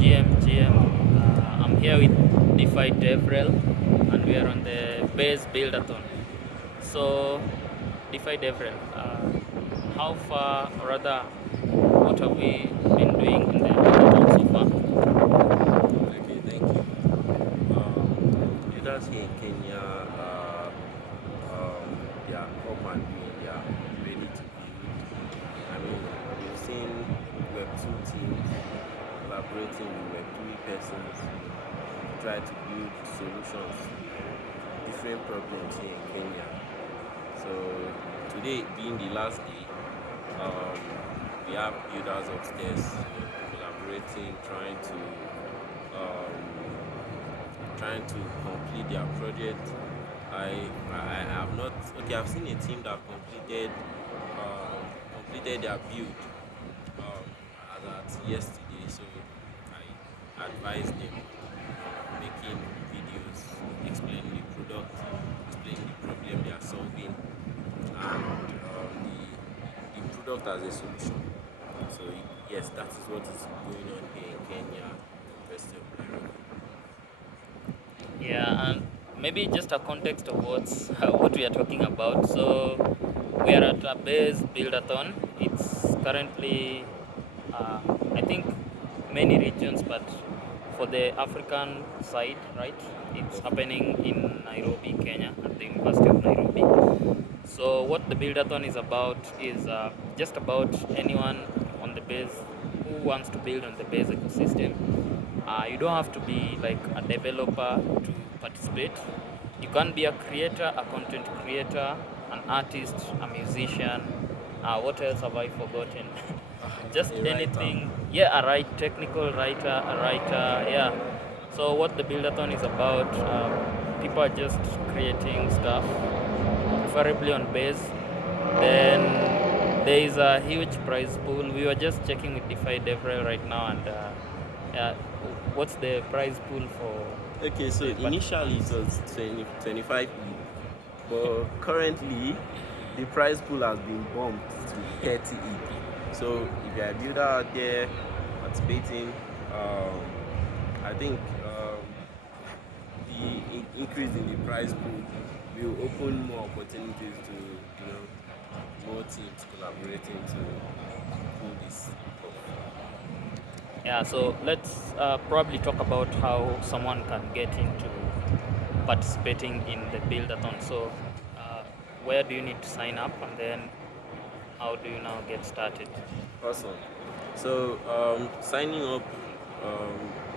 GM. I'm here with Defidevrel, and we are on the base Buildathon. So, Defidevrel, how far, or rather, what have we been doing in the Buildathon so far? Okay, thank you. Leaders here in Kenya they are up and doing, they are ready to build. I mean, we've seen Web2 teams collaborating with Web3 persons, try to build solutions to different problems here in Kenya. So today being the last day, um, we have builders upstairs, collaborating, um, trying to complete their project. I have not okay. I've seen a team that completed their build um, as at yesterday. So I advised them on making videos, explaining the product, explaining the problem they are solving, and the product as a solution. So yes, that is what is going on here in Kenya, University of Nairobi. Yeah, and maybe just a context of what we are talking about. So, we are at a base Buildathon. It's currently, uh, I think, many regions, but for the African side, right? It's happening in Nairobi, Kenya, at the University of Nairobi. So, what the Buildathon is about is just about anyone on the base who wants to build on the base ecosystem. You don't have to be like a developer to participate. You can be a creator, a content creator, an artist, a musician. What else have I forgotten? Just A writer. anything. Yeah, technical writer, a writer. Yeah. So what the Buildathon is about, people are just creating stuff, preferably on base. Then there is a huge prize pool. We were just checking with Defidevrel right now, and yeah, what's the prize pool for Okay, so the initially it participants? was 25 each, but currently the prize pool has been bumped to 30 each. So if you're a builder out there participating, um, I think the increase in the prize pool will open more opportunities to more teams collaborating to pull this off. Yeah, so let's probably talk about how someone can get into participating in the Buildathon. So, uh, where do you need to sign up, and then how do you now get started? Awesome. So signing up,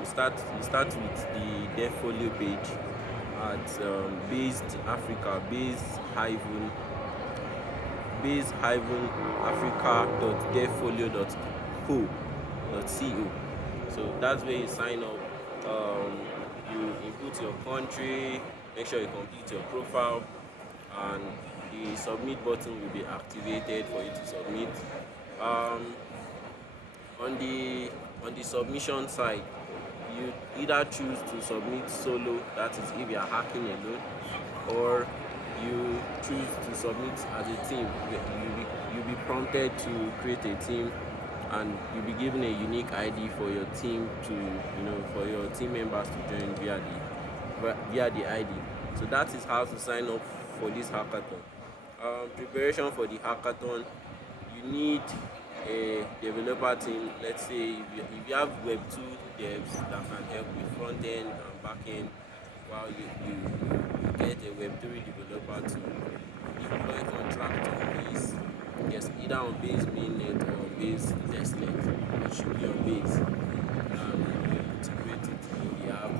we start with the Defolio page at based Africa based hyphen africa.defolio.co. So that's where you sign up. You input your country, make sure you complete your profile, and the submit button will be activated for you to submit. Um, on the submission side, you either choose to submit solo, that is if you are hacking alone, or you choose to submit as a team. You'll be prompted to create a team, and you'll be given a unique ID for your team to for your team members to join via the ID. So that is how to sign up for this hackathon. Preparation for the hackathon, you need a developer team. Let's say if you have Web2 devs that can help with front end and back end, while you get a Web3 developer to deploy contract on base. Yes, either on base mainnet or on base testnet. It should be on base. You integrate it in the app.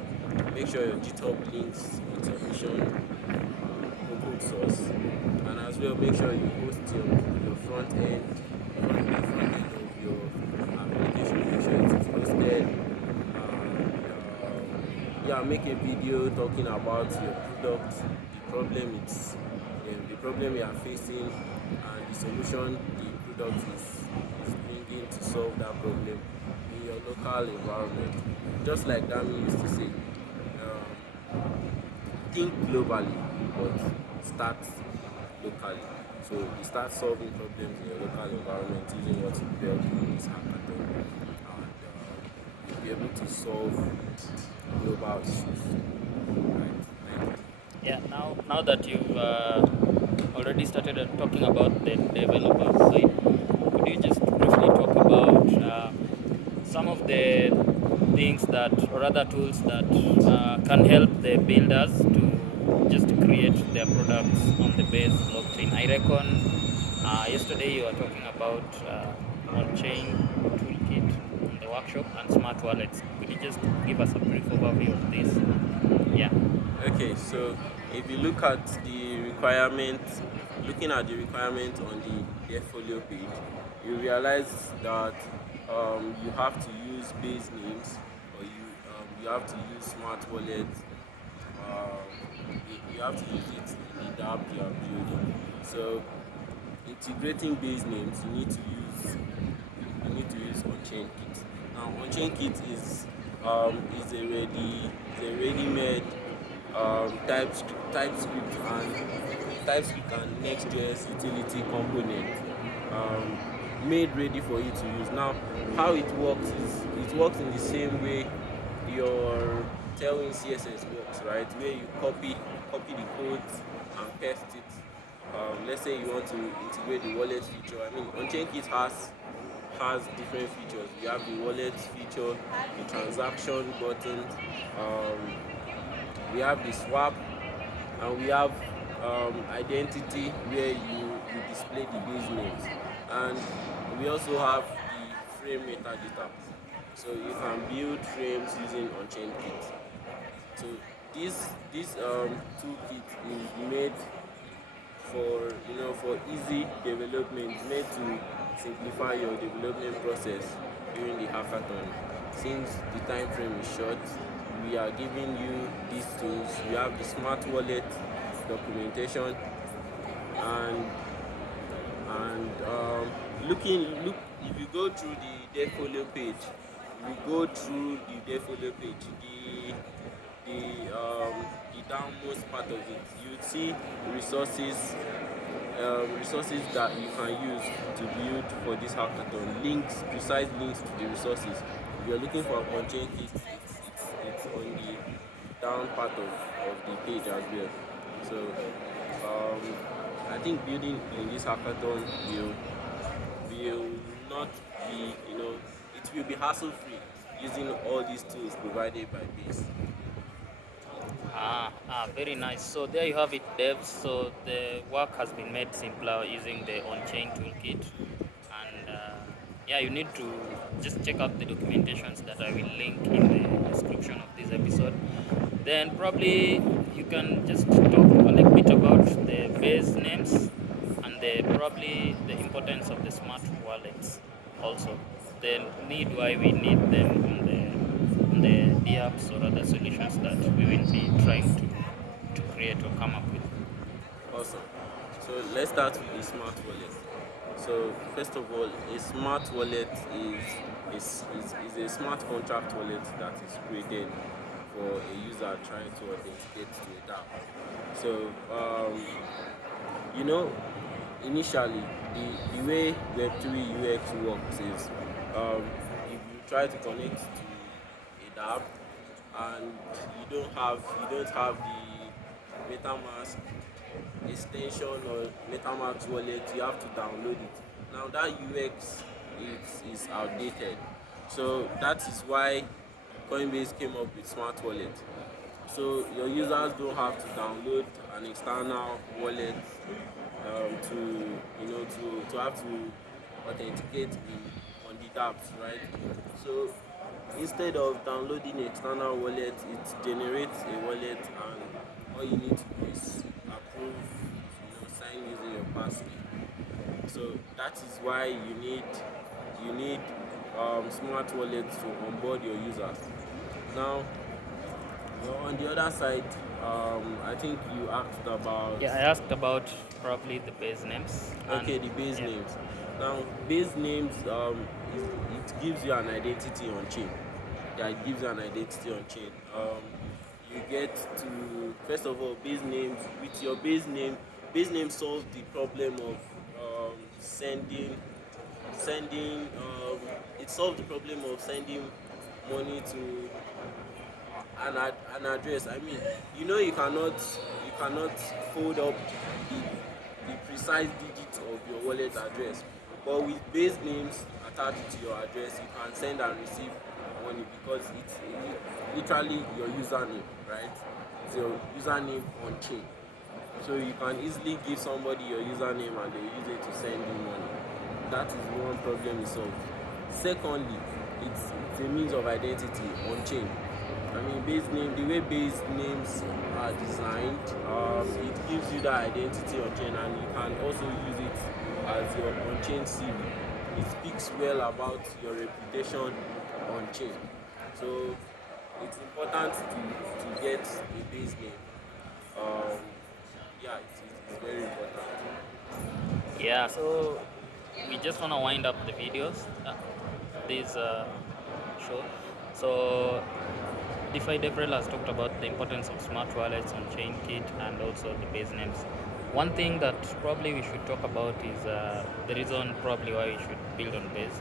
Make sure your GitHub links on submission are open source, and as well make sure you host your front end of your application. Make sure it is hosted, and yeah, make a video talking about your product, the problem you are facing, and the solution the product is bringing to solve that problem in your local environment. Just like Dami used to say, think globally, but start locally. So you start solving problems in your local environment using what you built in this hackathon, and be able to solve global issues. Right. Thank you. Yeah, now that you've already started talking about the developer side, could you just briefly talk about some of the things that, or other tools that can help the builders to just create their products on the base blockchain? I reckon yesterday you were talking about on-chain toolkit on the workshop and smart wallets. Could you just give us a brief overview of this? Yeah. Okay, so if you look at the requirement, looking at the requirement on the portfolio page, you realize that you have to use base names, or you have to use smart wallets. You have to use it in the dApp you are building. So integrating base names, you need to use Onchain Kit. Now Onchain Kit is a ready-made TypeScript and Next.js utility component, um, made ready for you to use. Now, how it works is it works in the same way your Tailwind CSS works, right? Where you copy the codes and paste it. Let's say you want to integrate the wallet feature. I mean, Onchain Kit has different features. You have the wallet feature, the transaction button, um, we have the swap, and we have identity, where you display the base names, and we also have the frame metadata, so you can build frames using Onchain Kit. So this toolkit is made for easy development, made to simplify your development process during the hackathon. Since the time frame is short, we are giving you these tools. We have the smart wallet documentation, and look, if you go through the portfolio page, the downmost part of it, you would see resources that you can use to build for this hackathon. Precise links to the resources. If you're looking for on-chain kit, it's on the down part of the page as well. So I think building in this hackathon will not be, it will be hassle free using all these tools provided by Base. Very nice. So there you have it, devs. So the work has been made simpler using the on-chain toolkit, and yeah, you need to just check out the documentations that I will link in the description of this episode. Then probably you can just talk a little bit about the base names and probably the importance of the smart wallets. Also, the need why we need them the apps or other solutions that we will be trying to create or come up with. Awesome. So let's start with the smart wallet. So first of all, a smart wallet is a smart contract wallet that is created for a user trying to authenticate to a dApp. So you know, initially the way Web3 UX works is, if you try to connect to a dApp and you don't have the MetaMask extension or MetaMask wallet, you have to download it. Now that UX is outdated. So that is why Coinbase came up with Smart Wallet. So your users don't have to download an external wallet, to have to authenticate on the dApps, right? So instead of downloading an external wallet, it generates a wallet, and all you need to do is approve, sign using your passkey. So that is why you need smart wallets to onboard your users. Now, on the other side, I think you asked about, Yeah, I asked about probably the base names. okay, the base Yeah. names. Now, base names, it gives you an identity on chain. Yeah, it gives you an identity on chain. You get to, first of all, base names. With your base name solves the problem of sending. It solves the problem of sending money to an address. I mean, you cannot fold up the precise digits of your wallet address, but with base names attached to your address, you can send and receive money because it's literally your username, right? It's your username on chain. So you can easily give somebody your username and they use it to send you money. That is one problem is solved. Secondly, it's a means of identity on chain. I mean, the way base names are designed, it gives you that identity on chain, and you can also use it as your on chain CV. It speaks well about your reputation on chain. So it's important to get a base name. Um, yeah, it's very important. Yeah, so we just want to wind up the videos, this show. So Defidevrel has talked about the importance of smart wallets on chain kit and also the base names. One thing that probably we should talk about is the reason probably why we should build on base.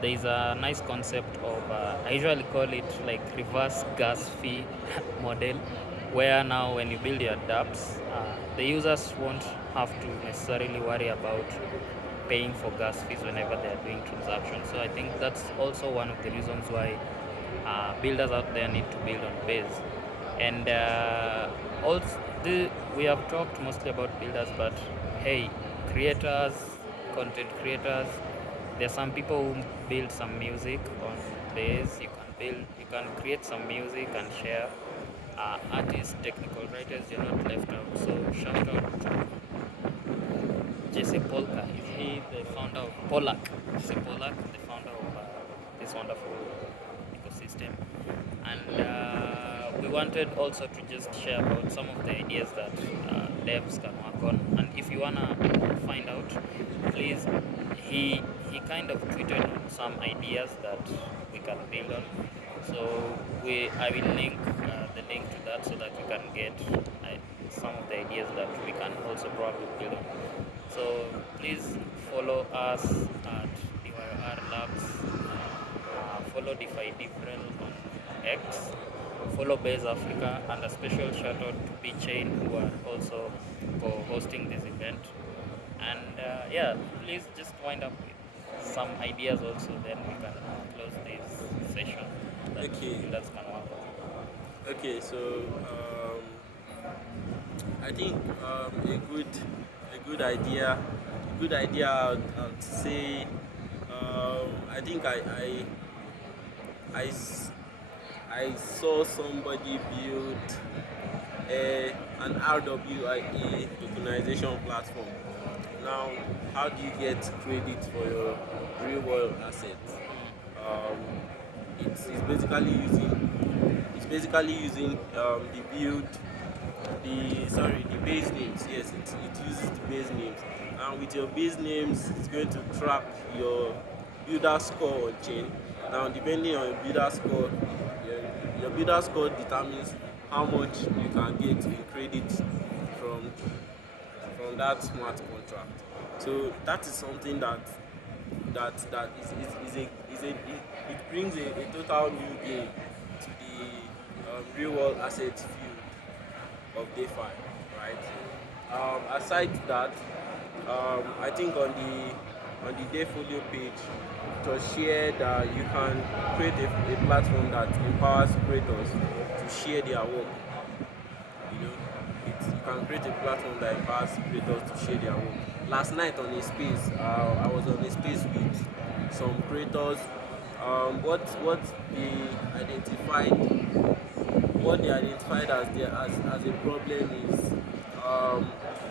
There is a nice concept of I usually call it like reverse gas fee model, where now when you build your dApps, the users won't have to necessarily worry about paying for gas fees whenever they are doing transactions. So I think that's also one of the reasons why builders out there need to build on base. And also, we have talked mostly about builders, but hey, creators, content creators, there are some people who build some music on base. You can create some music and share. Artists, technical writers, you're not left out. So shout out to Jesse Polka. Is he the founder of Polak? Jesse Polak, the founder of this wonderful ecosystem. And we wanted also to just share about some of the ideas that devs can work on. And if you wanna find out, please, he kind of tweeted on some ideas that we can build on. So I will link the link to that so that you can get some of the ideas that we can also probably build on. So please follow us at DYR Labs. Follow Defidevrel on X. Follow Base Africa, and a special shout out to B-Chain who are also co-hosting this event. And yeah, please just wind up with some ideas also. Then we can close this session that Okay, builders can work on. okay. So I think a good idea. I'd say I think I s- I saw somebody build an RWIA tokenization platform. Now, how do you get credit for your real world assets? Um, it's basically using the build the base names. Yes, it uses the base names, and with your base names it's going to track your builder score on chain. Now, depending on your builder score, your builder score determines how much you can get in credit from that smart contract. So that is something that it brings a total new game to the real world asset field of DeFi, right? Aside that, I think on the Defolio page, it was shared that you can create a platform that empowers creators to share their work. You know, you can create a platform that empowers creators to share their work. Last night on a space, I was on a space with some creators. What they identified as a problem is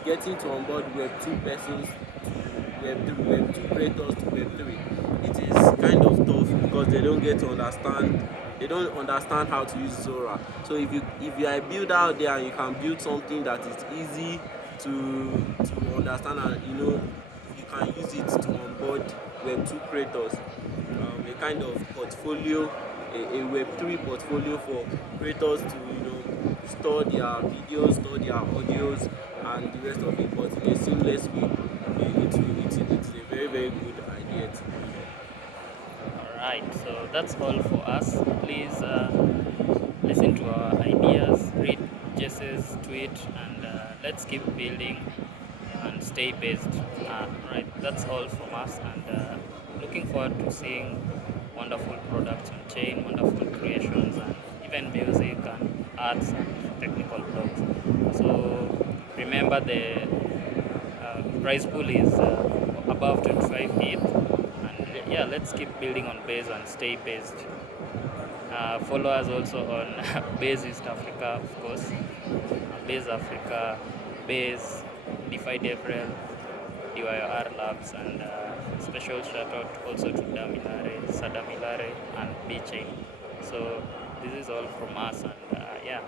getting to onboard Web 2 persons to Web 2 creators to Web 3. It is kind of tough because they don't understand how to use Zora. So if you are a builder out there and you can build something that is easy to understand, and you can use it to onboard Web 2 creators, a kind of portfolio, a Web 3 portfolio for creators to store their videos, store their audios, and the rest of it, but in a seamless way. It's a very very good idea. All Right, so that's all for us. Please listen to our ideas, read Jesse's tweet, and let's keep building and stay based. Right, that's all from us, and looking forward to seeing wonderful products on chain, wonderful creations, and even music and arts and technical blogs. So remember the prize pool is above 25 ETH, and yeah, let's keep building on base and stay based. Follow us also on Base East Africa, of course, Base Africa, Base, Defidevrel, DYR Labs, and special shout out also to Damilare, Sadamilare, and B Chain. So this is all from us, and yeah,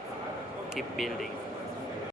keep building.